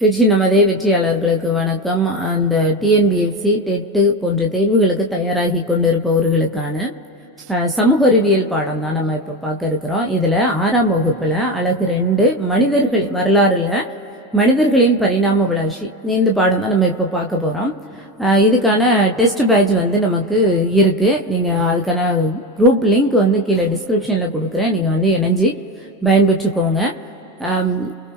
வெற்றி நமதே வெற்றியாளர்களுக்கு வணக்கம். அந்த டிஎன்பிஎஸ்சி டெட்டு போன்ற தேர்வுகளுக்கு தயாராகி கொண்டிருப்பவர்களுக்கான சமூக அறிவியல் பாடம் தான் நம்ம இப்போ பார்க்க இருக்கிறோம். இதில் 6ஆம் வகுப்பில் அழகு 2 மனிதர்கள் வரலாறுல மனிதர்களின் பரிணாம வளர்ச்சி இந்த பாடம் தான் நம்ம இப்போ பார்க்க போகிறோம். இதுக்கான டெஸ்ட் பேட்ச் நமக்கு இருக்குது. நீங்கள் அதுக்கான குரூப் லிங்க் கீழே டிஸ்கிரிப்ஷனில் கொடுக்குறேன். நீங்கள் இணைஞ்சு பயன்பெற்றுக்கோங்க.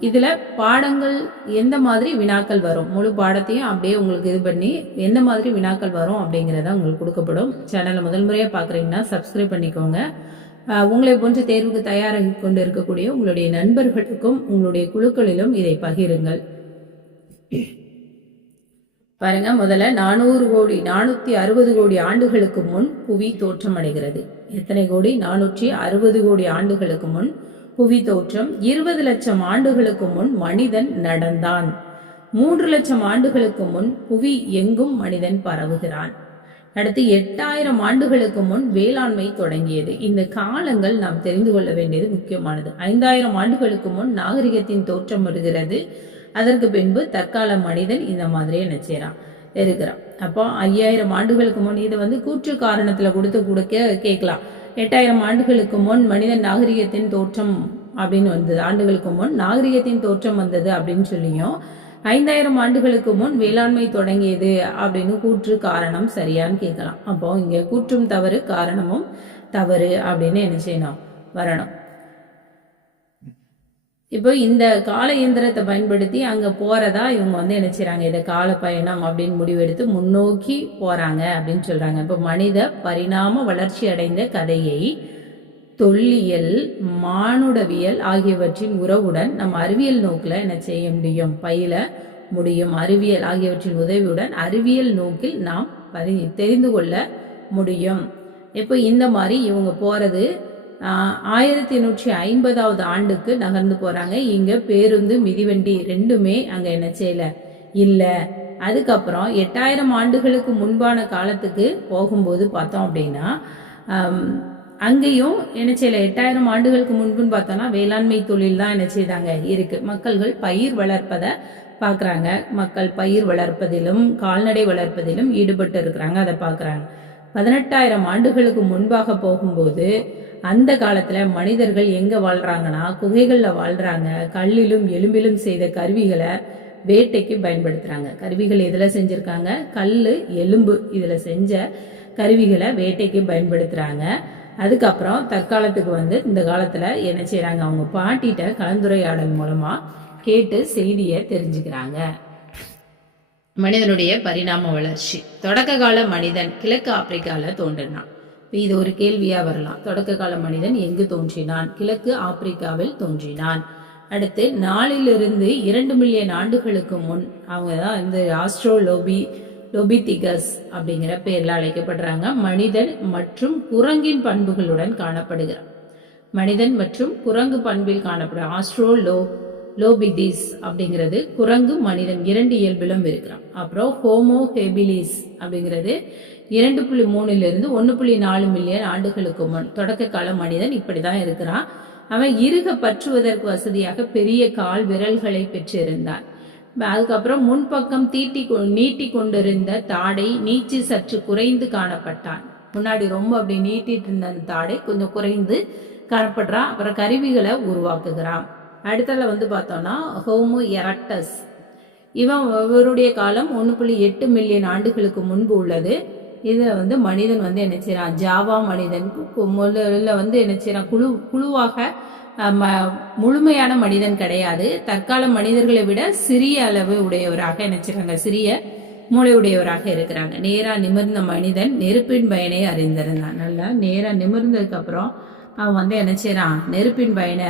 இதில் பாடங்கள் எந்த மாதிரி வினாக்கள் வரும், முழு பாடத்தையும் அப்படியே உங்களுக்கு இது பண்ணி எந்த மாதிரி வினாக்கள் வரும் அப்படிங்கிறத உங்களுக்கு கொடுக்கப்படும். சேனலை முதல் முறையாக பார்க்குறீங்கன்னா சப்ஸ்கிரைப் பண்ணிக்கோங்க. உங்களை போன்ற தேர்வுக்கு தயாராகி கொண்டு இருக்கக்கூடிய உங்களுடைய நண்பர்களுக்கும் உங்களுடைய குழுக்களிலும் இதை பகிருங்கள். பாருங்க, முதல்ல 460 கோடி ஆண்டுகளுக்கு முன் புவி தோற்றம் அடைகிறது. எத்தனை கோடி? 460 கோடி ஆண்டுகளுக்கு முன் புவி தோற்றம். 20 லட்சம் ஆண்டுகளுக்கு முன் மனிதன் நடந்தான். 3 லட்சம் ஆண்டுகளுக்கு முன் புவி எங்கும் மனிதன் பரவுகிறான். அடுத்து 8000 ஆண்டுகளுக்கு முன் வேளாண்மை தொடங்கியது. இந்த காலங்கள் நாம் தெரிந்து கொள்ள வேண்டியது முக்கியமானது. 5000 ஆண்டுகளுக்கு முன் நாகரிகத்தின் தோற்றம் வருகிறது. அதற்கு பின்பு தற்கால மனிதன் இந்த மாதிரியே நினைச்சான் இருக்கிறான். அப்போ 5000 ஆண்டுகளுக்கு முன் இது கூற்று காரணத்துல கொடுக்க கேட்கலாம். 8000 ஆண்டுகளுக்கு முன் மனிதன் நாகரிகத்தின் தோற்றம் அப்படின்னு வந்தது, ஆண்டுகளுக்கு முன் நாகரிகத்தின் தோற்றம் வந்தது அப்படின்னு சொல்லியும் 5000 ஆண்டுகளுக்கு முன் வேளாண்மை தொடங்கியது அப்படின்னு கூற்று காரணம் சரியான்னு கேட்கலாம். அப்போ இங்க கூற்றும் தவறு, காரணமும் தவறு அப்படின்னு என்ன செய்யணும், வரணும். இப்போ இந்த கால இயந்திரத்தை பயன்படுத்தி அங்க போறதா இவங்க என்ன செய்றாங்க, இதை கால பயணம் அப்படின்னு முடிவெடுத்து முன்னோக்கி போறாங்க அப்படின்னு சொல்றாங்க. இப்போ மனித பரிணாம வளர்ச்சி அடைந்த கதையை தொல்லியல், மானுடவியல் ஆகியவற்றின் உறவுடன் நம்ம அறிவியல் நோக்கில் என்ன செய்ய முடியும், பயில முடியும். அறிவியல் ஆகியவற்றின் உதவியுடன் அறிவியல் நோக்கில் நாம் தெரிந்து கொள்ள முடியும். இப்போ இந்த மாதிரி இவங்க போறது 1850வது ஆண்டுக்கு நகர்ந்து போறாங்க. இங்க பேருந்து, மிதிவண்டி ரெண்டுமே அங்க என்ன செய்யல இல்ல. அதுக்கப்புறம் 8000 ஆண்டுகளுக்கு முன்பான காலத்துக்கு போகும்போது பார்த்தோம் அப்படின்னா அங்கேயும் என்ன செய்யல, 8000 ஆண்டுகளுக்கு முன்புன்னு பார்த்தோம்னா வேளாண்மை தொழில் தான் என்ன செய்தாங்க இருக்கு. மக்கள்கள் பயிர் வளர்ப்பதை பார்க்குறாங்க. மக்கள் பயிர் வளர்ப்பதிலும் கால்நடை வளர்ப்பதிலும் ஈடுபட்டு இருக்கிறாங்க, அதை பார்க்குறாங்க. 18,000 ஆண்டுகளுக்கு முன்பாக போகும்போது அந்த காலத்துல மனிதர்கள் எங்க வாழ்றாங்கன்னா குகைகள்ல வாழ்றாங்க. கல்லிலும் எலும்பிலும் செய்த கருவிகளை வேட்டைக்கு பயன்படுத்துறாங்க. கருவிகள் எதுல செஞ்சிருக்காங்க, கல்லு, எலும்பு இதுல செஞ்ச கருவிகளை வேட்டைக்கு பயன்படுத்துறாங்க. அதுக்கப்புறம் தற்காலத்துக்கு இந்த காலத்துல என்ன செய்யறாங்க, அவங்க பாட்டிட்ட கலந்துரையாடல் மூலமா கேட்டு செய்தியை தெரிஞ்சுக்கிறாங்க. மனிதனுடைய பரிணாம வளர்ச்சி. தொடக்க கால மனிதன் கிழக்கு ஆப்பிரிக்கால தோன்றினான். இது ஒரு கேள்வியா வரலாம். தொடக்க கால மனிதன் எங்கு தோன்றினான்? கிழக்கு ஆப்பிரிக்காவில் தோன்றினான். அடுத்து 4-2 மில்லியன் ஆண்டுகளுக்கு முன் அவங்க தான் இந்த ஆஸ்ட்ரோலோபிதிகஸ் அப்படிங்கிற பேர்ல அழைக்கப்படுறாங்க. மனிதன் மற்றும் குரங்கின் பண்புகளுடன் காணப்படுகிறார். மனிதன் மற்றும் குரங்கு பண்பில் காணப்படுற ஆஸ்ட்ரோலோபிதிஸ் அப்படிங்கிறது குரங்கு, மனிதன் 2 இயல்பிலும் இருக்கிறான். அப்புறம் ஹோமோ ஹெபிலிஸ் அப்படிங்கிறது 2.3 1.4 மில்லியன் ஆண்டுகளுக்கு முன் தொடக்க கால மனிதன் இப்படிதான் இருக்கிறான். அவன் இறுக பற்றுவதற்கு வசதியாக பெரிய கால் விரல்களை பெற்றிருந்தான். அதுக்கப்புறம் முன்பக்கம் நீட்டி கொண்டிருந்த தாடை நீச்சி சற்று குறைந்து காணப்பட்டான். முன்னாடி ரொம்ப அப்படி நீட்டிட்டு இருந்த அந்த தாடை கொஞ்சம் குறைந்து காணப்படுறான். அப்புறம் கருவிகளை உருவாக்குகிறான். அடுத்தல பார்த்தோம்னா ஹோமோ எரக்டஸ். இவருடைய காலம் 1.8 மில்லியன் ஆண்டுகளுக்கு முன்பு உள்ளது. இதுல மனிதன் என்ன செய்யறான், ஜாவா மனிதன் முதல்ல என்ன செய்யறான், குழுவாக முழுமையான மனிதன் கிடையாது. தற்கால மனிதர்களை விட சிறிய அளவு உடையவராக என்ன செய்யறாங்க, சிறிய மூளை உடையவராக இருக்கிறாங்க. நேரா நிமிர்ந்த மனிதன் நெருப்பின் பயனை அறிந்திருந்தான். நல்லா நேரா நிமிர்ந்ததுக்கு அப்புறம் அவன் என்ன செய்யறான், நெருப்பின் பயனை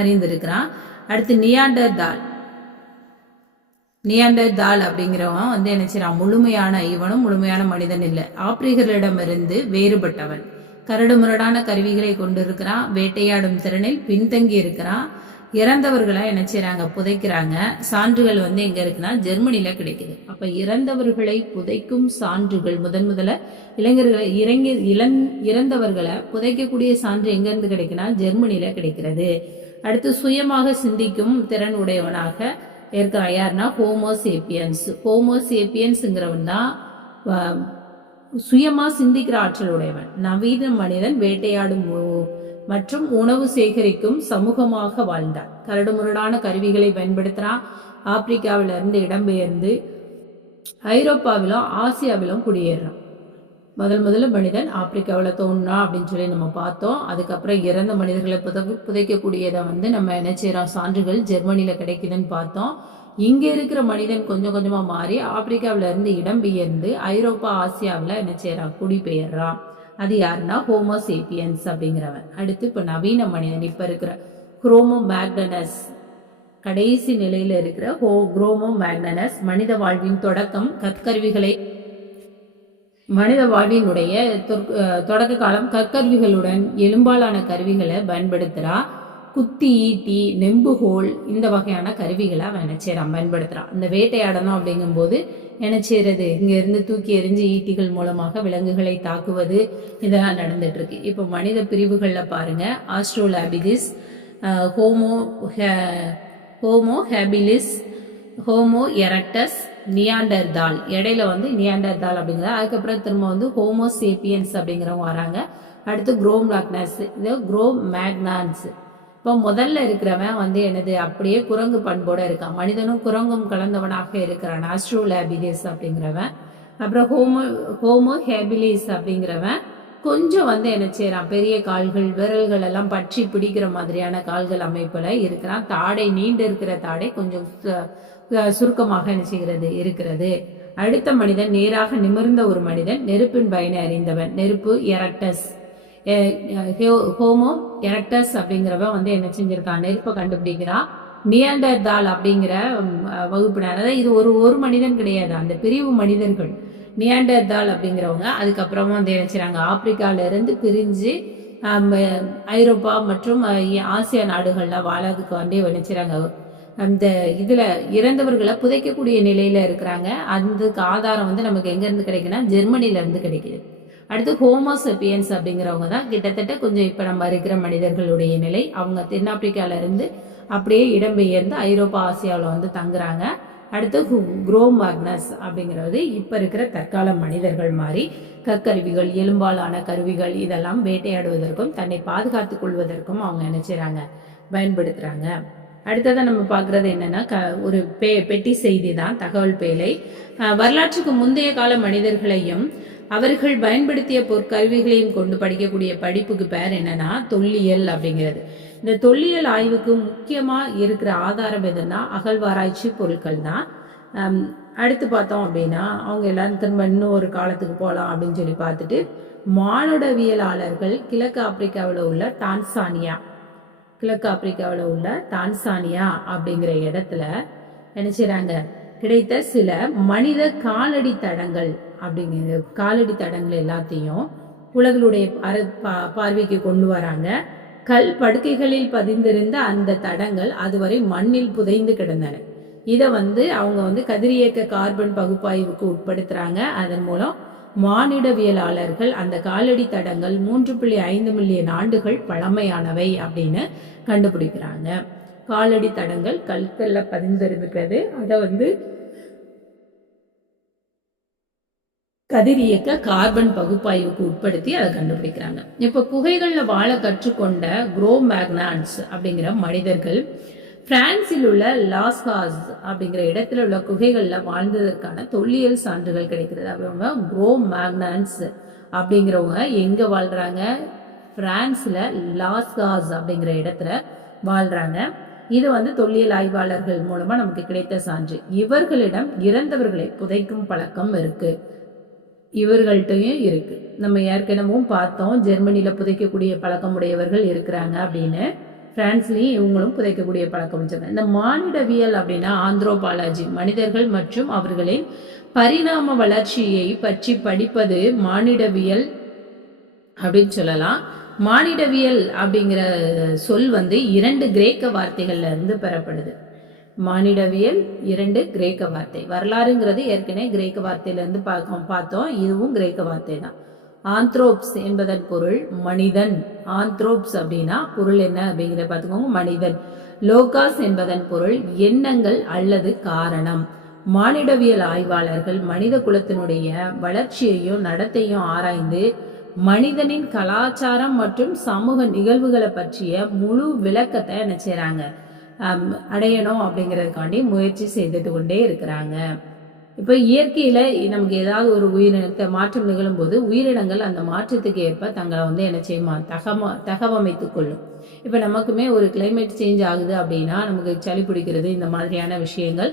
அறிந்திருக்கிறான். அடுத்து நியாண்டர் தால் அப்படிங்கிறவன் என்ன செய்யறான், இவனும் முழுமையான மனிதன் இல்லை, ஆப்பிரிக்கர்களிடமிருந்து வேறுபட்டவன். கரடு முரடான கருவிகளை கொண்டிருக்கிறான். வேட்டையாடும் திறனில் பின்தங்கி இருக்கிறான். இறந்தவர்களை என்ன செய்யறாங்க, புதைக்கிறாங்க. சான்றுகள் எங்க இருக்குன்னா ஜெர்மனில கிடைக்குது. அப்ப இறந்தவர்களை புதைக்கும் சான்றுகள் முதல்ல இறந்தவர்களை புதைக்கக்கூடிய சான்று எங்க இருந்து கிடைக்குன்னா ஜெர்மனில கிடைக்கிறது. அடுத்து சுயமாக சிந்திக்கும் திறன் உடையவனாக இருக்கிறான். யாருன்னா ஹோமோசேப்பியன்ஸ். ஹோமோசேப்பியன்ஸுங்கிறவன் தான் சுயமா சிந்திக்கிற ஆற்றல் உடையவன். நவீன மனிதன் வேட்டையாடும் மற்றும் உணவு சேகரிக்கும் சமூகமாக வாழ்ந்தான். கரடுமுரடான கருவிகளை பயன்படுத்துறான். ஆப்பிரிக்காவில இருந்து இடம்பெயர்ந்து ஐரோப்பாவிலும் ஆசியாவிலும் குடியேறான். முதல்ல மனிதன் ஆப்பிரிக்காவில் தோணுனா அப்படின்னு சொல்லி நம்ம பார்த்தோம். அதுக்கப்புறம் இறந்த மனிதர்களை புதைக்கக்கூடியதை நம்ம என்ன செய்யறோம், சான்றுகள் ஜெர்மனியில கிடைக்குதுன்னு பார்த்தோம். இங்க இருக்கிற மனிதன் கொஞ்சம் கொஞ்சமா மாறி ஆப்பிரிக்காவில இருந்து இடம்பெயர்ந்து ஐரோப்பா ஆசியாவில் என்ன செய்யறான், குடிபெயர்றான். அது யாருன்னா ஹோமோசேப்பியன்ஸ் அப்படிங்கிறவன். அடுத்து இப்ப நவீன மனிதன் இப்ப இருக்கிற குரோமோ மேக்னஸ், கடைசி நிலையில இருக்கிற குரோமோ மேக்னஸ் மனித வாழ்வின் தொடக்கம் கற்கருவிகளை, மனித வாழ்வினுடைய தொடக்க காலம் கற்கருவிகளுடன் எலும்பாலான கருவிகளை பயன்படுத்துறா. குத்தி, ஈட்டி, நெம்புகோல் இந்த வகையான கருவிகளை அவன் என்ன செய்யறான், பயன்படுத்துறான். இந்த வேட்டையாடணும் அப்படிங்கும் போது என்ன செய்யறது, இங்க இருந்து தூக்கி எறிஞ்சு ஈட்டிகள் மூலமாக விலங்குகளை தாக்குவது இதெல்லாம் நடந்துட்டு இருக்கு. இப்போ மனித பிரிவுகள்ல பாருங்க, Australopithecus, Homo habilis, Homo erectus, Neanderthal. இடையில நியாண்டர்தால் அப்படிங்கிற, அதுக்கப்புறம் திரும்ப ஹோமோசேப்பியன்ஸ் அப்படிங்கிறவங்க வராங்க. அடுத்து குரோமேக்னஸ், இது குரோமேக்னான்ஸ். இப்போ முதல்ல இருக்கிறவன் என்னது, அப்படியே குரங்கு பண்போட இருக்கான். மனிதனும் குரங்கும் கலந்தவனாக இருக்கிறான், ஆஸ்ட்ரோலாபிடிஸ் அப்படிங்கிறவன். அப்புறம் ஹோமோ ஹேபிலிஸ் அப்படிங்கிறவன் கொஞ்சம் என்ன செய்யறான், பெரிய கால்கள், விரல்கள் எல்லாம் பற்றி பிடிக்கிற மாதிரியான கால்கள் அமைப்புல இருக்கிறான். தாடை, நீண்டு இருக்கிற தாடை கொஞ்சம் சுருக்கமாக என்ன செய்கிறது, இருக்கிறது. அடுத்த மனிதன் நேராக நிமிர்ந்த ஒரு மனிதன், நெருப்பின் பயனை அறிந்தவன். நெருப்பு எரக்டஸ், ஹோமோ எரக்டஸ் அப்படிங்கிறவன் என்ன செஞ்சிருக்கான், நெருப்பை கண்டுபிடிக்கிறான். நியாண்டர்தால் அப்படிங்கிற வகுப்பினர், அதாவது இது ஒரு மனிதன் கிடையாது, அந்த பிரிவு மனிதர்கள் நியாண்டர்தால் அப்படிங்கிறவங்க. அதுக்கப்புறமா என்ன செய்றாங்க, ஆப்பிரிக்கால இருந்து பிரிஞ்சு ஐரோப்பா மற்றும் ஆசியா நாடுகள்ல வாழறதுக்கு என்ன செய்றாங்க, அந்த இதுல இறந்தவர்களை புதைக்கக்கூடிய நிலையில இருக்கிறாங்க. அதுக்கு ஆதாரம் நமக்கு எங்க இருந்து கிடைக்குன்னா, ஜெர்மனில இருந்து கிடைக்குது. அடுத்து ஹோமோசேப்பியன்ஸ் அப்படிங்கிறவங்க தான் கிட்டத்தட்ட கொஞ்சம் இப்ப நம்ம இருக்கிற மனிதர்களுடைய நிலை. அவங்க தென்னாப்பிரிக்கால இருந்து அப்படியே இடம்பெயர்ந்து ஐரோப்பா ஆசியாவில் தங்குறாங்க. அடுத்து குரோமேக்னஸ் அப்படிங்கிறது இப்ப இருக்கிற தற்கால மனிதர்கள் மாதிரி கற்கருவிகள், எலும்பாலான கருவிகள் இதெல்லாம் வேட்டையாடுவதற்கும் தன்னை பாதுகாத்துக் கொள்வதற்கும் அவங்க என்ன செய்றாங்க, பயன்படுத்துறாங்க. அடுத்ததான் நம்ம பார்க்கறது என்னன்னா, ஒரு பெட்டி செய்தி தான் தகவல் பேழை. வரலாற்றுக்கு முந்தைய கால மனிதர்களையும் அவர்கள் பயன்படுத்திய பொற்கருவிகளையும் கொண்டு படிக்கக்கூடிய படிப்புக்கு பேர் என்னன்னா தொல்லியல் அப்படிங்கிறது. இந்த தொல்லியல் ஆய்வுக்கு முக்கியமா இருக்கிற ஆதாரம் எதுன்னா அகழ்வாராய்ச்சி பொருட்கள் தான். அடுத்து பார்த்தோம் அப்படின்னா, அவங்க எல்லாரும் திரும்ப இன்னும் ஒரு காலத்துக்கு போகலாம் அப்படின்னு சொல்லி பார்த்துட்டு, மானுடவியலாளர்கள் கிழக்கு ஆப்பிரிக்காவில் உள்ள டான்சானியா அப்படிங்கிற இடத்துல என்ன செய்றாங்க, கிடைத்த சில மனித காலடி தடங்கள் அப்படிங்கிற காலடி தடங்கள் எல்லாத்தையும் உலகளுடைய பார்வைக்கு கொண்டு வராங்க. கல் படுக்கைகளில் பதிந்திருந்த அந்த தடங்கள் அதுவரை மண்ணில் புதைந்து கிடந்தன. இதை அவங்க கதிரியக்க கார்பன் பகுப்பாய்வுக்கு உட்படுத்துறாங்க. அதன் மூலம் மானிடவியலாளர்கள் அந்த காலடி தடங்கள் 3.5 மில்லியன் ஆண்டுகள் பழமையானவை அப்படின்னு கண்டுபிடிக்கிறாங்க. காலடி தடங்கள் கல்கல்ல பதிந்திருக்கிறது. அதை கதிரியக்க கார்பன் பகுப்பாய்வுக்கு உட்படுத்தி அதை கண்டுபிடிக்கிறாங்க. இப்ப குகைகள்ல வாழ கற்றுக்கொண்ட குரோமேக்னான்ஸ் அப்படிங்கிற மனிதர்கள் பிரான்சில் உள்ள லாஸ்காஸ் அப்படிங்கிற இடத்துல உள்ள குகைகள்ல வாழ்ந்ததற்கான தொல்லியல் சான்றுகள் கிடைக்கிறது. அவங்க குரோமேக்னான்ஸ் அப்படிங்கிறவங்க எங்க வாழ்றாங்க, பிரான்ஸ்ல லாஸ்காஸ் அப்படிங்கிற இடத்துல வாழ்றாங்க. இது தொல்லியல் ஆய்வாளர்கள் மூலமா நமக்கு கிடைத்த சான்று. இவர்களிடம் இறந்தவர்களை புதைக்கும் பழக்கம் இருக்கு, இவர்கள்ட்டையும் இருக்கு. நம்ம ஏற்கனவும் பார்த்தோம், ஜெர்மனியில புதைக்கக்கூடிய பழக்கம் உடையவர்கள் இருக்கிறாங்க அப்படின்னு. பிரான்ஸ்லயும் இவங்களும் புதைக்கக்கூடிய பழக்கம் வச்சிருக்காங்க. இந்த மானிடவியல் அப்படின்னா ஆந்த்ரோபாலஜி, மனிதர்கள் மற்றும் அவர்களின் பரிணாம வளர்ச்சியை பற்றி படிப்பது மானிடவியல் அப்படின்னு சொல்லலாம். மானிடவியல் அப்படிங்கிற சொல் 2 கிரேக்க வார்த்தைகள்ல இருந்து பெறப்படுது. மானிடவியல் 2 கிரேக்க வார்த்தை. வரலாறுங்கிறது ஏற்கனவே கிரேக்க வார்த்தையில இருந்து பார்த்தோம், இதுவும் கிரேக்க வார்த்தை தான். ஆந்த்ரோப்ஸ் என்பதன் பொருள் மனிதன். ஆந்த்ரோப்ஸ் அப்படின்னா பொருள் என்ன அப்படிங்கிறத பார்த்துக்கோங்க, மனிதன். லோகாஸ் என்பதன் பொருள் எண்ணங்கள் அல்லது காரணம். மானிடவியல் ஆய்வாளர்கள் மனித குலத்தினுடைய வளர்ச்சியையும் நடத்தையும் ஆராய்ந்து மனிதனின் கலாச்சாரம் மற்றும் சமூக நிகழ்வுகளை பற்றிய முழு விளக்கத்தை என்ன செய்றாங்க, அடையணும் அப்படிங்கிறதுக்காண்டி முயற்சி செய்துட்டு கொண்டே இருக்கிறாங்க. இப்போ இயற்கையில நமக்கு ஏதாவது ஒரு உயிரினத்தை மாற்றம் நிகழும் போது உயிரினங்கள் அந்த மாற்றத்துக்கு ஏற்ப தங்களை என்ன செய்யுமா, தகவமைத்து கொள்ளும். இப்போ நமக்குமே ஒரு கிளைமேட் சேஞ்ச் ஆகுது அப்படின்னா நமக்கு சளி பிடிக்கிறது, இந்த மாதிரியான விஷயங்கள்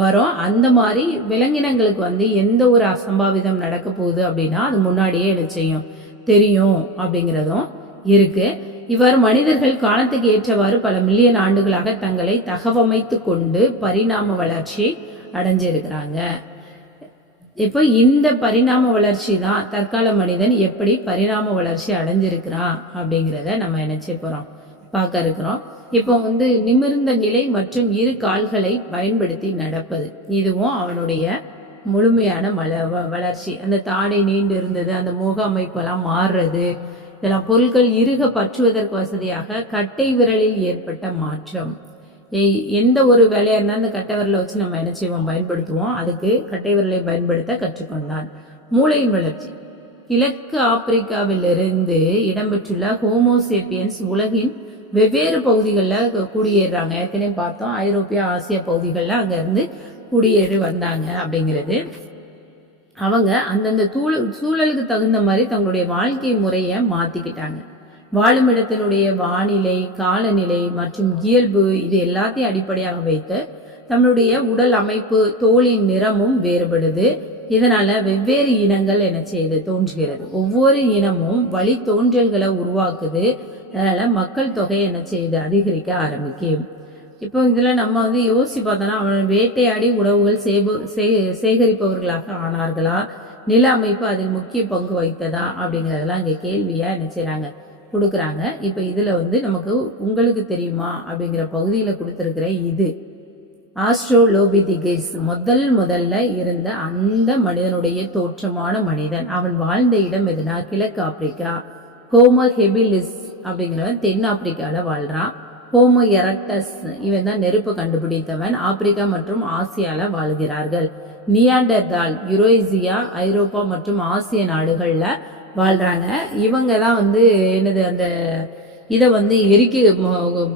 வரும். அந்த மாதிரி விலங்கினங்களுக்கு எந்த ஒரு அசம்பாவிதம் நடக்க போகுது அப்படின்னா அது முன்னாடியே என்ன செய்யும், தெரியும் அப்படிங்கிறதும் இருக்கு. இவ்வாறு மனிதர்கள் காலத்துக்கு ஏற்றவாறு பல மில்லியன் ஆண்டுகளாக தங்களை தகவமைத்து கொண்டு பரிணாம வளர்ச்சி அடைஞ்சிருக்கிறாங்க. இப்போ இந்த பரிணாம வளர்ச்சி தான் தற்கால மனிதன் எப்படி பரிணாம வளர்ச்சி அடைஞ்சிருக்கிறான் அப்படிங்கிறத நம்ம நினைச்சு போறோம் பார்க்க இருக்கிறோம். இப்போ நிமிர்ந்த நிலை மற்றும் இரு கால்களை பயன்படுத்தி நடப்பது, இதுவும் அவனுடைய முழுமையான வளர்ச்சி. அந்த தாடை நீண்டு இருந்தது, அந்த முக அமைப்பெல்லாம் மாறுறது, இதெல்லாம் பொருட்கள் இறுக பற்றுவதற்கு வசதியாக கட்டை விரலில் ஏற்பட்ட மாற்றம். எந்த ஒரு வேலையா இருந்தால் அந்த கட்டை விரலை வச்சு நம்ம என்ன செய்வோம், பயன்படுத்துவோம். அதுக்கு கட்டை விரலை பயன்படுத்த கற்றுக்கொண்டான். மூளையின் வளர்ச்சி. கிழக்கு ஆப்பிரிக்காவிலிருந்து இடம்பெற்றுள்ள ஹோமோசேப்பியன்ஸ் உலகின் வெவ்வேறு பகுதிகளில் குடியேறாங்க. ஏற்கனவே பார்த்தோம், ஐரோப்பிய ஆசிய பகுதிகளில் அங்கேருந்து குடியேறி வந்தாங்க அப்படிங்கிறது. அவங்க அந்தந்த சூழலுக்கு தகுந்த மாதிரி தங்களுடைய வாழ்க்கை முறையை மாற்றிக்கிட்டாங்க. வாழும் இடத்தினுடைய வானிலை, காலநிலை மற்றும் இயல்பு, இது எல்லாத்தையும் அடிப்படையாக வைத்து தங்களுடைய உடல் அமைப்பு, தோலின் நிறமும் வேறுபடுது. இதனால வெவ்வேறு இனங்கள் என்ன செய்யுது, தோன்றுகிறது. ஒவ்வொரு இனமும் வழி தோன்றல்களை உருவாக்குது. அதனால மக்கள் தொகை என்ன செய்யுது, அதிகரிக்க ஆரம்பிக்கும். இப்போ இதுல நம்ம யோசிச்சு பார்த்தோம்னா, அவன் வேட்டையாடி உணவுகள் சேகரிப்பவர்களாக ஆனார்களா, நில அமைப்பு அதில் முக்கிய பங்கு வைத்ததா அப்படிங்கிறதெல்லாம் இங்கே கேள்வியா என்ன செய்றாங்க, கொடுக்குறாங்க. இப்போ இதில் நமக்கு உங்களுக்கு தெரியுமா அப்படிங்கிற பகுதியில் கொடுத்துருக்கிற இது ஆஸ்ட்ரோலோபிதிகஸ் முதல்ல இருந்த அந்த மனிதனுடைய தோற்றமான மனிதன். அவன் வாழ்ந்த இடம் எதுனா கிழக்கு ஆப்பிரிக்கா. ஹோமோ ஹெபிலிஸ் அப்படிங்கிறவன் தென் ஆப்பிரிக்காவில் வாழ்றான். ஹோமோ எரக்டஸ் இவன் தான் நெருப்பு கண்டுபிடித்தவன். ஆப்பிரிக்கா மற்றும் ஆசியால வாழ்கிறார்கள். நியாண்டர்தால் யுரேசியா, ஐரோப்பா மற்றும் ஆசிய நாடுகள்ல வாழ்றாங்க. இவங்க தான் என்னது, அந்த இதை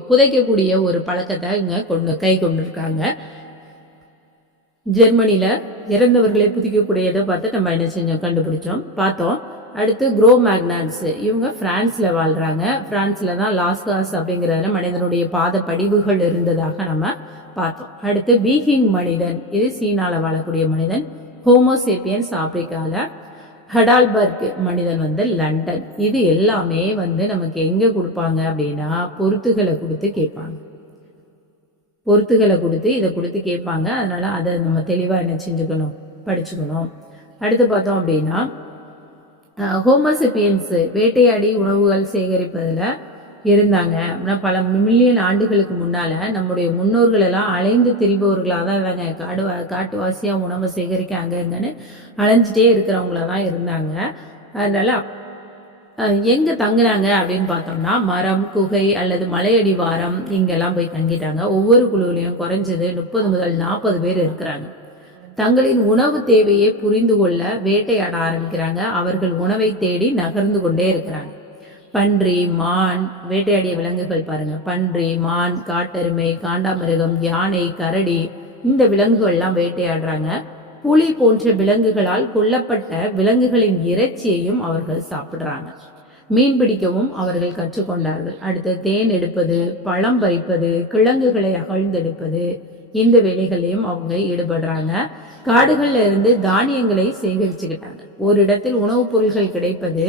புதைக்கக்கூடிய ஒரு பழக்கத்தை இங்க கை கொண்டிருக்காங்க. ஜெர்மனில இறந்தவர்களை புதைக்கக்கூடியதை பார்த்து நம்ம என்ன செஞ்சோம், கண்டுபிடிச்சோம், பார்த்தோம். அடுத்து குரோ மேக்னான்ஸ், இவங்க பிரான்ஸ்ல வாழ்றாங்க. பிரான்ஸ்ல தான் லாஸ்காஸ் அப்படிங்கிறதுல மனிதனுடைய பாத படிவுகள் இருந்ததாக நம்ம பார்த்தோம். அடுத்து பீகிங் மனிதன், இது சீனால வாழக்கூடிய மனிதன். ஹோமோசேப்பியன்ஸ் ஆப்பிரிக்கால. ஹடால்பர்க் மனிதன் லண்டன். இது எல்லாமே நமக்கு எங்க கொடுப்பாங்க அப்படின்னா பொருத்துகளை கொடுத்து கேட்பாங்க. பொருத்துகளை கொடுத்து இதை கொடுத்து கேட்பாங்க. அதனால அதை நம்ம தெளிவா என்ன செஞ்சுக்கணும், படிச்சுக்கணும். அடுத்து பார்த்தோம் அப்படின்னா ஹோமோசேப்பியன்ஸ் வேட்டையாடி உணவுகள் சேகரிப்பதில் இருந்தாங்க. பல மில்லியன் ஆண்டுகளுக்கு முன்னால நம்முடைய முன்னோர்கள் எல்லாம் அலைந்து திரிபவர்களாக தான் இருந்தாங்க. காட்டுவாசியா உணவை சேகரிக்க அங்கன்னு அலைஞ்சிட்டே இருக்கிறவங்களா தான் இருந்தாங்க. அதனால எங்க தங்குனாங்க அப்படின்னு பார்த்தோம்னா மரம், குகை அல்லது மலையடிவாரம் இங்கெல்லாம் போய் தங்கிட்டாங்க. ஒவ்வொரு குழுவிலையும் குறைஞ்சது 30 முதல் 40 பேர் இருக்கிறாங்க. தங்களின் உணவு தேவையை புரிந்து கொள்ள வேட்டையாட ஆரம்பிக்கிறாங்க. அவர்கள் உணவை தேடி நகர்ந்து கொண்டே இருக்கிறாங்க. பன்றி, மான், வேட்டையாடிய விலங்குகள் பாருங்க, பன்றி, மான், காட்டெருமை, காண்டாமிருகம், யானை, கரடி, இந்த விலங்குகள்லாம் வேட்டையாடுறாங்க. புலி போன்ற விலங்குகளால் கொல்லப்பட்ட விலங்குகளின் இறைச்சியையும் அவர்கள் சாப்பிடுறாங்க. மீன் பிடிக்கவும் அவர்கள் கற்றுக்கொண்டார்கள். அடுத்து தேன் எடுப்பது, பழம் பறிப்பது, கிழங்குகளை அகழ்ந்தெடுப்பது, இந்த வேலைகளையும் அவங்க ஈடுபடுறாங்க. காடுகள்ல இருந்து தானியங்களை சேகரிச்சுக்கிட்டாங்க. ஒரு இடத்தில் உணவுப் பொருட்கள் கிடைப்பது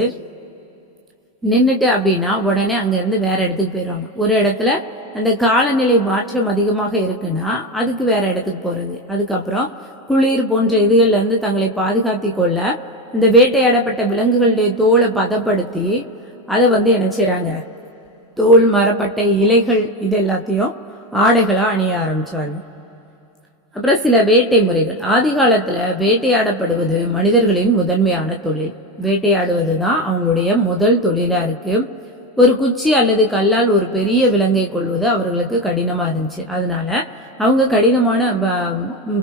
நின்றுட்டு அப்படின்னா உடனே அங்க இருந்து வேற இடத்துக்கு போயிடுவாங்க. ஒரு இடத்துல அந்த காலநிலை மாற்றம் அதிகமாக இருக்குன்னா அதுக்கு வேற இடத்துக்கு போறது. அதுக்கப்புறம் குளிர் போன்ற இதுகள்ல இருந்து தங்களை பாதுகாத்து கொள்ள இந்த வேட்டையாடப்பட்ட விலங்குகளுடைய தோலை பதப்படுத்தி அதை என்ன செய்றாங்க, தோல், மரப்பட்டை, இலைகள் இது எல்லாத்தையும் ஆடைகளா அணிய ஆரம்பிச்சாங்க. அப்புறம் சில வேட்டை முறைகள். ஆதி காலத்துல வேட்டையாடப்படுவது மனிதர்களின் முதன்மையான தொழில். வேட்டையாடுவது தான் அவங்களுடைய முதல் தொழிலா இருக்கு. ஒரு குச்சி அல்லது கல்லால் ஒரு பெரிய விலங்கை கொள்வது அவர்களுக்கு கடினமா இருந்துச்சு. அதனால அவங்க கடினமான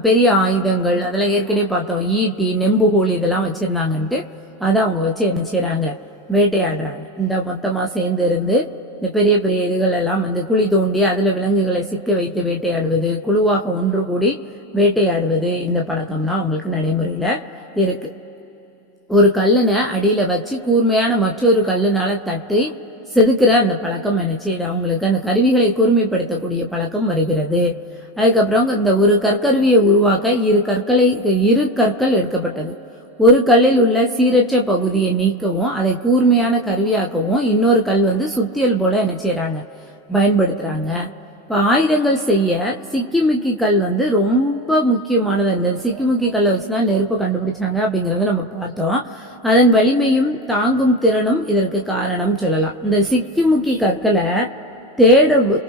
பெரிய ஆயுதங்கள் அதெல்லாம் ஏற்கனவே பார்த்தோம், ஈட்டி, நெம்புகோல் இதெல்லாம் வச்சிருந்தாங்கன்ட்டு அதை அவங்க வச்சு என்ன செய்யறாங்க, வேட்டையாடுறாங்க. இந்த மொத்தமா சேர்ந்து இருந்து இந்த பெரிய பெரிய இதுகள் எல்லாம் குழி தோண்டி அதுல விலங்குகளை சிக்க வைத்து வேட்டையாடுவது, குழுவாக ஒன்று கூடி வேட்டையாடுவது, இந்த பழக்கம்லாம் அவங்களுக்கு நடைமுறையில இருக்கு. ஒரு கல்லுனை அடியில வச்சு கூர்மையான மற்றொரு கல்லுனால தட்டி செதுக்கிற அந்த பழக்கம் என்ன செய்யுது, அவங்களுக்கு அந்த கருவிகளை கூர்மைப்படுத்தக்கூடிய பழக்கம் வருகிறது. அதுக்கப்புறம் இந்த ஒரு கற்கருவியை உருவாக்க இரு கற்கள் எடுக்கப்பட்டது. ஒரு கல்லில் உள்ள சீரற்ற பகுதியை நீக்கவும் அதை கூர்மையான கருவியாக்கவும் இன்னொரு கல் சுத்தியல் போல என்ன செய்யறாங்க, பயன்படுத்துறாங்க. இப்போ ஆயுதங்கள் செய்ய சிக்கிமுக்கி கல் ரொம்ப முக்கியமானது. அந்த சிக்கிமுக்கி கல்லை வச்சுதான் நெருப்பை கண்டுபிடிச்சாங்க அப்படிங்கறத நம்ம பார்த்தோம். அதன் வலிமையும் தாங்கும் திறனும் இதற்கு காரணம் சொல்லலாம். இந்த சிக்கிமுக்கி கற்களை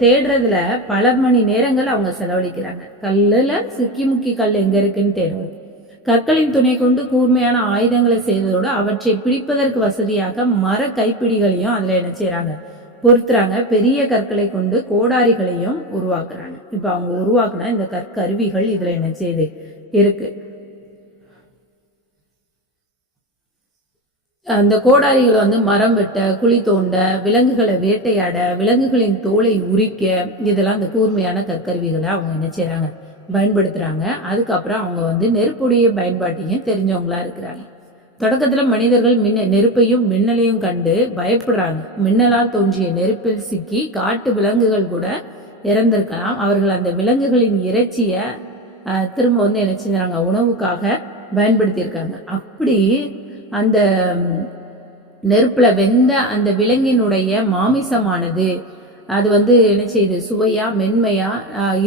தேடுறதுல பல மணி நேரங்கள் அவங்க செலவழிக்கிறாங்க. கல்லுல சிக்கிமுக்கி கல் எங்க இருக்குன்னு தேடுவது. கற்களின் துணை கொண்டு கூர்மையான ஆயுதங்களை செய்வதோடு அவற்றை பிடிப்பதற்கு வசதியாக மர கைப்பிடிகளையும் அதுல என்ன செய்யறாங்க, பொறுத்துறாங்க. பெரிய கற்களை கொண்டு கோடாரிகளையும் உருவாக்குறாங்க. இப்ப அவங்க உருவாக்குன இந்த கற்கருவிகள் இதுல என்ன செய்யுது இருக்கு. அந்த கோடாரிகள் மரம் வெட்ட, குழி தோண்ட, விலங்குகளை வேட்டையாட, விலங்குகளின் தோலை உரிக்க, இதெல்லாம் அந்த கூர்மையான கற்கருவிகளை அவங்க என்ன செய்யறாங்க, பயன்படுத்துறாங்க. அதுக்கப்புறம் அவங்க நெருப்புடைய பயன்பாட்டையும் தெரிஞ்சவங்களா இருக்கிறாங்க. தொடக்கத்துல மனிதர்கள் நெருப்பையும் மின்னலையும் கண்டு பயப்படுறாங்க. மின்னலால் தோன்றிய நெருப்பில் சிக்கி காட்டு விலங்குகள் கூட இறந்திருக்கலாம். அவர்கள் அந்த விலங்குகளின் இறைச்சிய திரும்ப என்ன செஞ்சாங்க, உணவுக்காக பயன்படுத்தி இருக்காங்க. அப்படி அந்த நெருப்புல வெந்த அந்த விலங்கினுடைய மாமிசமானது அது என்ன செய்யுது, சுவையா மென்மையா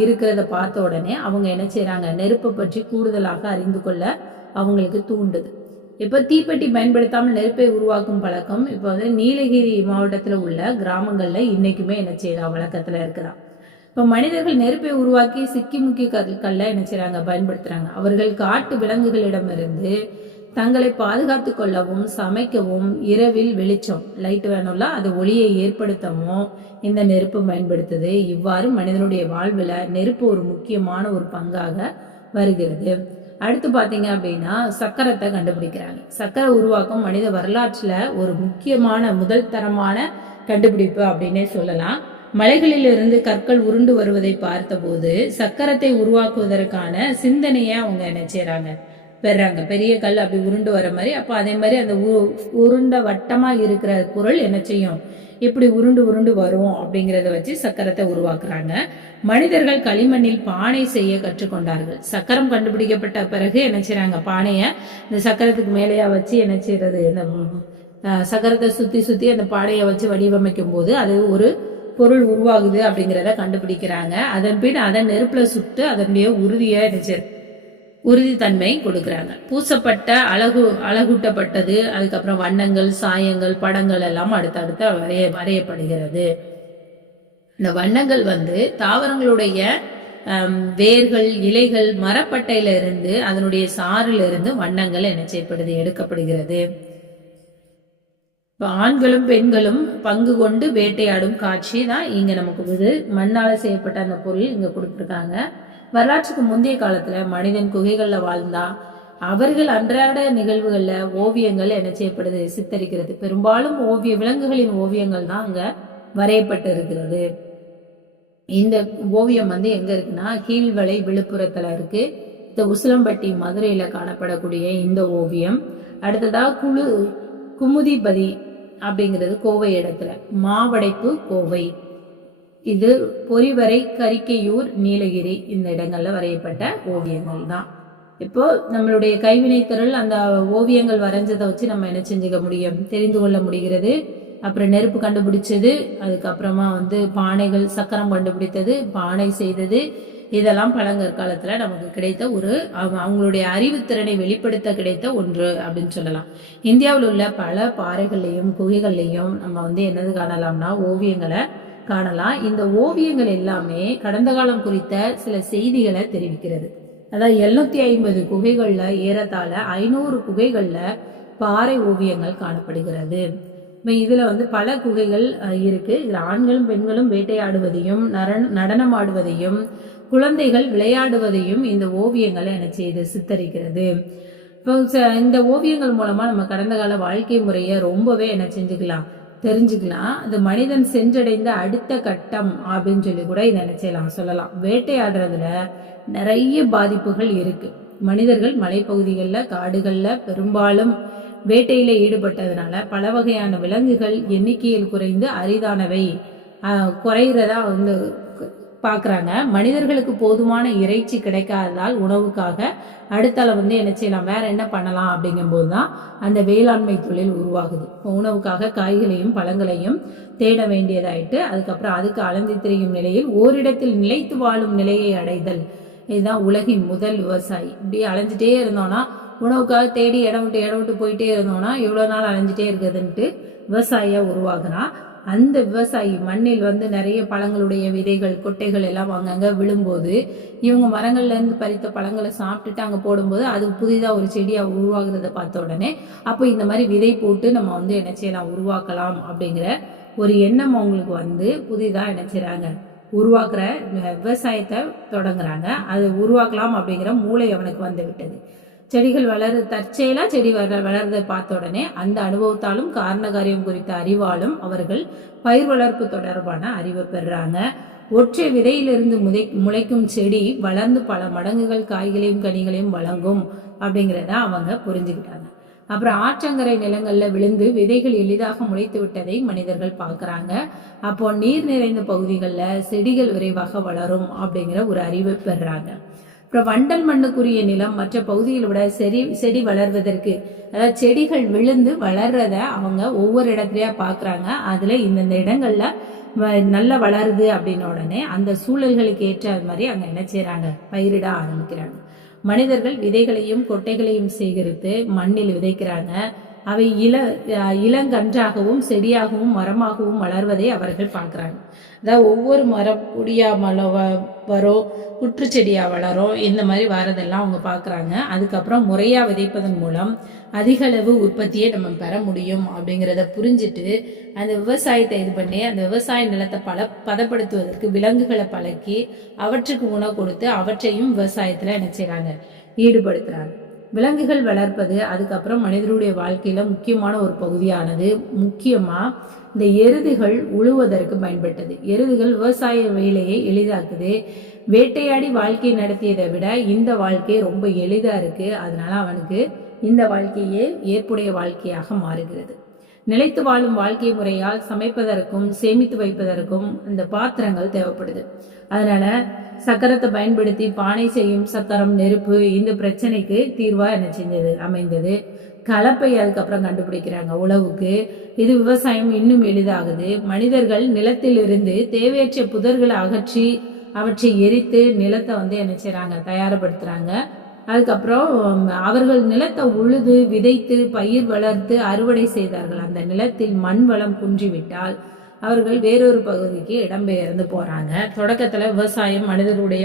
இருக்கிறத பார்த்த உடனே அவங்க என்ன செய்யறாங்க, நெருப்பை பற்றி கூடுதலாக அறிந்து கொள்ள அவங்களுக்கு தூண்டுது. இப்ப தீப்பெட்டி பயன்படுத்தாமல் நெருப்பை உருவாக்கும் பழக்கம் இப்ப நீலகிரி மாவட்டத்துல உள்ள கிராமங்கள்ல இன்னைக்குமே என்ன செய்யறா, வழக்கத்துல இருக்குதா. இப்ப மனிதர்கள் நெருப்பை உருவாக்கி சிக்கிமுக்கி கற்கள்ல என்ன செய்யறாங்க, பயன்படுத்துறாங்க. அவர்கள் காட்டு விலங்குகளிடமிருந்து தங்களை பாதுகாத்து கொள்ளவும் சமைக்கவும் இரவில் வெளிச்சம் லைட் வேணும்ல அது ஒளியை ஏற்படுத்தவும் இந்த நெருப்பு பயன்படுத்துது. இவ்வாறு மனிதனுடைய வாழ்வுல நெருப்பு ஒரு முக்கியமான ஒரு பங்காக வருகிறது. அடுத்து பாத்தீங்க அப்படின்னா சக்கரத்தை கண்டுபிடிக்கிறாங்க. சக்கரை உருவாக்கம் மனித வரலாற்றுல ஒரு முக்கியமான முதல் தரமான கண்டுபிடிப்பு அப்படின்னே சொல்லலாம். மலைகளிலிருந்து கற்கள் உருண்டு வருவதை பார்த்த போது சக்கரத்தை உருவாக்குவதற்கான சிந்தனையை அவங்க என்ன செய்யறாங்க, பெறாங்க. பெரிய கல் அப்படி உருண்டு வர மாதிரி, அப்ப அதே மாதிரி அந்த உருண்ட வட்டமா இருக்கிற பொருள் என்ன செய்யும், இப்படி உருண்டு உருண்டு வரும் அப்படிங்கறத வச்சு சக்கரத்தை உருவாக்குறாங்க. மனிதர்கள் களிமண்ணில் பானை செய்ய கற்றுக்கொண்டார்கள். சக்கரம் கண்டுபிடிக்கப்பட்ட பிறகு என்ன செய்யறாங்க, பானைய இந்த சக்கரத்துக்கு மேலேயா வச்சு என்ன செய்யறது, இந்த சக்கரத்தை சுத்தி சுத்தி அந்த பானையை வச்சு வடிவமைக்கும் போது அது ஒரு பொருள் உருவாகுது அப்படிங்கிறத கண்டுபிடிக்கிறாங்க. அதன் பின் அதை நெருப்புல சுட்டு அதனுடைய உறுதித்தன்மை கொடுக்கறாங்க. பூசப்பட்ட அழகூட்டப்பட்டது, அதுக்கப்புறம் வண்ணங்கள், சாயங்கள், படங்கள் எல்லாம் அடுத்தடுத்து வரையப்படுகிறது. இந்த வண்ணங்கள் தாவரங்களுடைய வேர்கள், இலைகள், மரப்பட்டையில இருந்து அதனுடைய சாறில இருந்து வண்ணங்கள் என்ன செய்யப்படுது, எடுக்கப்படுகிறது. ஆண்களும் பெண்களும் பங்கு கொண்டு வேட்டையாடும் காட்சி தான் இங்க நமக்கு மண்ணால செய்யப்பட்ட அந்த பொருள் இங்க கொடுத்திருக்காங்க. வரலாற்றுக்கு முந்தைய காலத்துல மனிதன் குகைகள்ல வாழ்ந்தா அவர்கள் அன்றாட நிகழ்வுகள்ல ஓவியங்கள் என்ன செய்யப்படுது, சித்தரிக்கிறது. பெரும்பாலும் விலங்குகளின் ஓவியங்கள் தான் அங்க வரையப்பட்டு இருக்கிறது. இந்த ஓவியம் எங்க இருக்குன்னா கீழ்வளை விழுப்புரத்துல இருக்கு. இந்த உசிலம்பட்டி மதுரையில காணப்படக்கூடிய இந்த ஓவியம். அடுத்ததா குமுதிபதி அப்படிங்கிறது கோவை இடத்துல, மாவடைப்பு கோவை, இது பொறிவரை, கரிக்கையூர், நீலகிரி இந்த இடங்கள்ல வரையப்பட்ட ஓவியங்கள் தான். இப்போ நம்மளுடைய கைவினைத்திறல் அந்த ஓவியங்கள் வரைஞ்சதை வச்சு நம்ம என்ன செஞ்சுக்க முடியும், தெரிந்து கொள்ள முடிகிறது. அப்புறம் நெருப்பு கண்டுபிடிச்சது, அதுக்கப்புறமா பானைகள், சக்கரம் கண்டுபிடித்தது, பானை செய்தது, இதெல்லாம் பழங்கற்காலத்துல நமக்கு கிடைத்த அவங்களுடைய அறிவுத்திறனை வெளிப்படுத்த கிடைத்த ஒன்று அப்படின்னு சொல்லலாம். இந்தியாவில் உள்ள பல பாறைகள்லையும் குகைகள்லையும் நம்ம என்னது காணலாம்னா ஓவியங்களை காணலாம். இந்த ஓவியங்கள் எல்லாமே கடந்த காலம் குறித்த சில செய்திகளை தெரிவிக்கிறது. அதாவது 750 குகைகள்ல ஏறத்தாழ 500 குகைகள்ல பாறை ஓவியங்கள் காணப்படுகிறது. இப்போ இதில் வந்து பல குகைகள் இருக்குது. இதில் ஆண்களும் பெண்களும் வேட்டையாடுவதையும் நடனம் ஆடுவதையும் குழந்தைகள் விளையாடுவதையும் இந்த ஓவியங்களை என்ன செய்து சித்தரிக்கிறது. இப்போ இந்த ஓவியங்கள் மூலமாக நம்ம கடந்த கால வாழ்க்கை முறையை ரொம்பவே என்ன செஞ்சுக்கலாம், தெரிஞ்சுக்கலாம். அது மனிதன் சென்றடைந்த அடுத்த கட்டம் அப்படின்னு சொல்லி கூட இதை என்ன செய்யலாம், சொல்லலாம். வேட்டையாடுறதுல நிறைய பாதிப்புகள் இருக்கு. மனிதர்கள் மலைப்பகுதிகளில் காடுகளில் பெரும்பாலும் வேட்டையில ஈடுபட்டதுனால பல வகையான விலங்குகள் எண்ணிக்கையில் குறைந்து அரிதானவை குறைகிறதா வந்து பார்க்குறாங்க. மனிதர்களுக்கு போதுமான இறைச்சி கிடைக்காததால் உணவுக்காக அடுத்தால வந்து என்ன செய்யலாம், வேற என்ன பண்ணலாம் அப்படிங்கும்போது தான் அந்த வேளாண்மை தொழில் உருவாகுது. உணவுக்காக காய்களையும் பழங்களையும் தேட வேண்டியதாயிட்டு அதுக்கப்புறம் அதுக்கு அலைந்து திரியும் நிலையில் ஓரிடத்தில் நிலைத்து வாழும் நிலையை அடைதல். இதுதான் உலகின் முதல் விவசாயி. இப்படி அலைஞ்சிட்டே இருந்தோம்னா, உணவுக்காக தேடி இடம் விட்டு போயிட்டே இருந்தோம்னா எவ்வளோ நாள் அலைஞ்சிட்டே இருக்குதுன்ட்டு விவசாயியா உருவாகுறான். அந்த விவசாயி மண்ணில் வந்து நிறைய பழங்களுடைய விதைகள் கொட்டைகள் எல்லாம் அங்கங்க விழும்போது இவங்க மரங்கள்ல இருந்து பறித்த பழங்களை சாப்பிட்டுட்டு அங்க போடும்போது அது புதிதா ஒரு செடியா உருவாகுறத பார்த்த உடனே அப்போ இந்த மாதிரி விதை போட்டு நம்ம வந்து என்ன செய்யலாம், உருவாக்கலாம் அப்படிங்கிற ஒரு எண்ணம் அவங்களுக்கு வந்து புதிதா என்ன செய்றாங்க, உருவாக்குற விவசாயத்தை தொடங்குறாங்க. அது உருவாக்கலாம் அப்படிங்கிற மூளை அவனுக்கு வந்து விட்டது. செடிகள் தற்செயலா செடி வளர்றதை பார்த்த உடனே அந்த அனுபவத்தாலும் காரண காரியம் குறித்த அறிவாலும் அவர்கள் பயிர் வளர்ப்பு தொடர்பான அறிவை பெறுறாங்க. ஒற்றை விதையிலிருந்து முளைக்கும் செடி வளர்ந்து பல மடங்குகள் காய்களையும் கனிகளையும் வழங்கும் அப்படிங்கிறத அவங்க புரிஞ்சுக்கிட்டாங்க. அப்புறம் ஆற்றங்கரை நிலங்கள்ல விழுந்து விதைகள் எளிதாக முளைத்து விட்டதை மனிதர்கள் பார்க்கறாங்க. அப்போ நீர் நிறைந்த பகுதிகளில் செடிகள் விரைவாக வளரும் அப்படிங்கிற ஒரு அறிவை பெறுறாங்க. அப்புறம் வண்டல் மண்ணுக்குரிய நிலம் மற்ற பகுதிகளை விட செடி வளர்வதற்கு, அதாவது செடிகள் விழுந்து வளர்றத அவங்க ஒவ்வொரு இடத்துலயா பாக்குறாங்க. அதுல இந்தந்த இடங்கள்ல நல்லா வளருது அப்படின்னு உடனே அந்த சூழல்களுக்கு ஏற்ற மாதிரி அங்க என்ன செய்யறாங்க, பயிரிட ஆரம்பிக்கிறாங்க. மனிதர்கள் விதைகளையும் கொட்டைகளையும் சேகரித்து மண்ணில் விதைக்கிறாங்க. அவை இளங்கன்றாகவும் செடியாகவும் மரமாகவும் வளர்வதை அவர்கள் பார்க்குறாங்க. அதாவது ஒவ்வொரு மரம் கொடியா வரும், புற்றுச்செடியா வளரும், இந்த மாதிரி வரதெல்லாம் அவங்க பார்க்குறாங்க. அதுக்கப்புறம் முறையா விதைப்பதன் மூலம் அதிக அளவு உற்பத்தியை நம்ம பெற முடியும் அப்படிங்கிறத புரிஞ்சுட்டு அந்த விவசாயத்தை இது பண்ணி அந்த விவசாய நிலத்தை பதப்படுத்துவதற்கு விலங்குகளை பழக்கி அவற்றுக்கு உணவு கொடுத்து அவற்றையும் விவசாயத்துல என்ன செய்றாங்க, ஈடுபடுத்துறாங்க. விலங்குகள் வளர்ப்பது அதுக்கப்புறம் மனிதனுடைய வாழ்க்கையில முக்கியமான ஒரு பகுதியானது. முக்கியமா இந்த எருதுகள் உழுவதற்கு பயன்பட்டது. எருதுகள் விவசாய வேலையை எளிதாக்குது. வேட்டையாடி வாழ்க்கையை நடத்தியதை விட இந்த வாழ்க்கை ரொம்ப எளிதா இருக்கு. அதனால அவனுக்கு இந்த வாழ்க்கையே ஏற்புடைய வாழ்க்கையாக மாறுகிறது. நிலைத்து வாழும் வாழ்க்கை முறையால் சமைப்பதற்கும் சேமித்து வைப்பதற்கும் இந்த பாத்திரங்கள் தேவைப்படுது. அதனால சக்கரத்தை பயன்படுத்தி பானை செய்யும் சக்கரம், நெருப்பு இந்த பிரச்சனைக்கு தீர்வா என்ன செஞ்சது, அமைந்தது. கலப்பை அதுக்கப்புறம் கண்டுபிடிக்கிறாங்க உழவுக்கு. இது விவசாயம் இன்னும் எளிதாகுது. மனிதர்கள் நிலத்திலிருந்து தேவையற்ற புதர்களை அகற்றி அவற்றை எரித்து நிலத்தை வந்து என்ன செய்றாங்க, தயார்படுத்துறாங்க. அதுக்கப்புறம் அவர்கள் நிலத்தை உழுது விதைத்து பயிர் வளர்த்து அறுவடை செய்தார்கள். அந்த நிலத்தில் மண் வளம் குன்றிவிட்டால் அவர்கள் வேறொரு பகுதிக்கு இடம்பெயர்ந்து போறாங்க. தொடக்கத்துல விவசாயம் மனிதனுடைய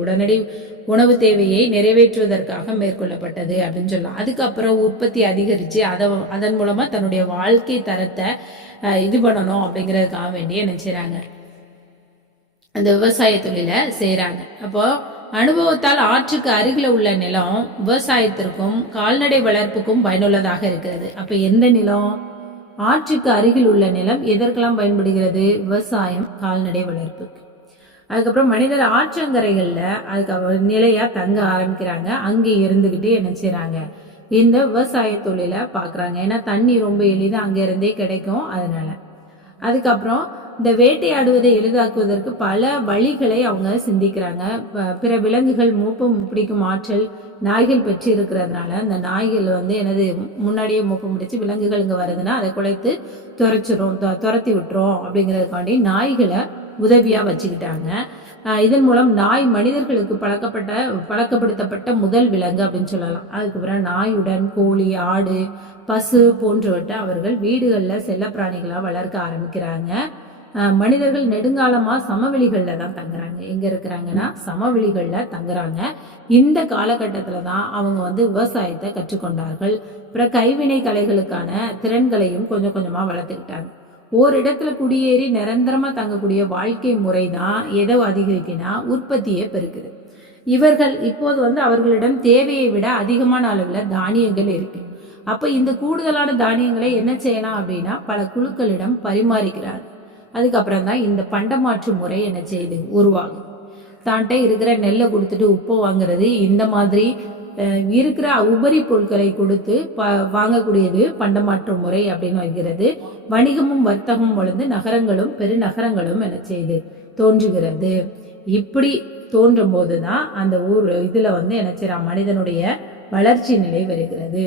உடனடி உணவு தேவையை நிறைவேற்றுவதற்காக மேற்கொள்ளப்பட்டது அப்படின்னு சொல்லலாம். அதுக்கப்புறம் உற்பத்தி அதிகரிச்சு அதன் மூலமா தன்னுடைய வாழ்க்கை தரத்தை இது பண்ணணும் அப்படிங்கிறதுக்காக வேண்டி என்ன செய்றாங்க, அந்த விவசாய தொழிலை செய்யறாங்க. அப்போ அனுபவத்தால் ஆற்றுக்கு அருகில உள்ள நிலம் விவசாயத்திற்கும் கால்நடை வளர்ப்புக்கும் பயனுள்ளதாக இருக்கிறது. அப்ப எந்த நிலம், ஆற்றுக்கு அருகில் உள்ள நிலம் எதற்கெல்லாம் பயன்படுகிறது, விவசாயம், கால்நடை வளர்ப்புக்கு. அதுக்கப்புறம் மனிதர் ஆற்றங்கரைகள்ல அதுக்கு நிலையா தங்க ஆரம்பிக்கிறாங்க. அங்கே இருந்துகிட்டு என்ன செய்யறாங்க, இந்த விவசாய தொழிலை பாக்குறாங்க. ஏன்னா தண்ணி ரொம்ப எளிதா அங்க இருந்தே கிடைக்கும். அதனால அதுக்கப்புறம் இந்த வேட்டையாடுவதை எளிதாக்குவதற்கு பல வழிகளை அவங்க சிந்திக்கிறாங்க. பிற விலங்குகள் மூப்பம் பிடிக்கும் ஆற்றல் நாய்கள் பெற்று இருக்கிறதுனால அந்த நாய்கள் வந்து எனது முன்னாடியே மூப்பம் பிடிச்சு விலங்குகள் இங்க வருதுன்னா அதை குலைத்து துரத்தி விட்டுரும் அப்படிங்கிறதுக்காண்டி நாய்களை உதவியா வச்சுக்கிட்டாங்க. இதன் மூலம் நாய் மனிதர்களுக்கு பழக்கப்படுத்தப்பட்ட முதல் விலங்கு அப்படின்னு சொல்லலாம். அதுக்கப்புறம் நாயுடன் கோழி, ஆடு, பசு போன்றவற்றை அவர்கள் வீடுகளில் செல்ல பிராணிகளா வளர்க்க ஆரம்பிக்கிறாங்க. மனிதர்கள் நெடுங்காலமா சமவெளிகள்ல தான் தங்குறாங்க. எங்க இருக்கிறாங்கன்னா சமவெளிகள்ல தங்குறாங்க. இந்த காலகட்டத்துல தான் அவங்க வந்து விவசாயத்தை கற்றுக்கொண்டார்கள். அப்புறம் கைவினை கலைகளுக்கான திறன்களையும் கொஞ்சம் கொஞ்சமா வளர்த்துக்கிட்டாங்க. ஓரிடத்துல குடியேறி நிரந்தரமா தங்கக்கூடிய வாழ்க்கை முறை தான் எதை அதிகரிக்குன்னா உற்பத்தியை பெருக்குது. இவர்கள் இப்போது வந்து அவர்களிடம் தேவையை விட அதிகமான அளவில் தானியங்கள் இருக்கு. அப்ப இந்த கூடுதலான தானியங்களை என்ன செய்யலாம் அப்படின்னா பல குழுக்களிடம் பரிமாறிக்கிறாங்க. அதுக்கப்புறம் தான் இந்த பண்டமாற்று முறை என்ன செய்யுது, உருவாகும். தான்ட்டே இருக்கிற நெல்லை கொடுத்துட்டு உப்பு வாங்குறது, இந்த மாதிரி இருக்கிற உபரி பொருட்களை கொடுத்து வாங்கக்கூடியது பண்டமாற்று முறை அப்படின்னு வைக்கிறது. வணிகமும் வர்த்தகமும் வளர்ந்து நகரங்களும் பெருநகரங்களும் என்ன செய்யுது, தோன்றுகிறது. இப்படி தோன்றும் போதுதான் அந்த ஊர் இதுல வந்து என்ன செய்யறான், மனிதனுடைய வளர்ச்சி நிலை வருகிறது.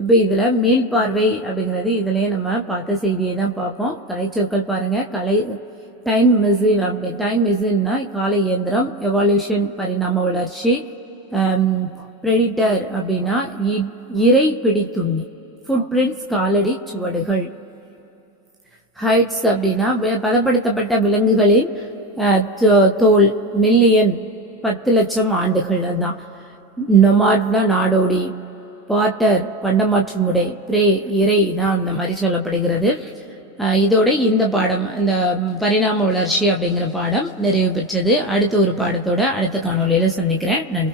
இப்போ இதுல மீள்பார்வை அப்படிங்கிறது இதுலயே நம்ம பார்த்த செய்தியை தான் பார்ப்போம். கலை சொற்கள் பாருங்க. டைம் மிஷின்னா கால இயந்திரம், எவால்யூஷன் பரிணாம வளர்ச்சி, பிரெடிட்டர் அப்படின்னா இறை பிடித்துண்ணி, ஃபுட் பிரிண்ட்ஸ் காலடி சுவடுகள், ஹைட்ஸ் அப்படின்னா பதப்படுத்தப்பட்ட விலங்குகளின் தோல், மில்லியன் 10 லட்சம் ஆண்டுகள் தான், நொமாட்னா நாடோடி, பாட்டர் பண்டமாற்று முறை, பிரே இறை தான் அந்த மாதிரி சொல்லப்படுகிறது. இதோட இந்த பாடம், இந்த பரிணாம வளர்ச்சி அப்படிங்கிற பாடம் நிறைவு பெற்றது. அடுத்த ஒரு பாடத்தோட அடுத்த காணொலியில சந்திக்கிறேன். நன்றி.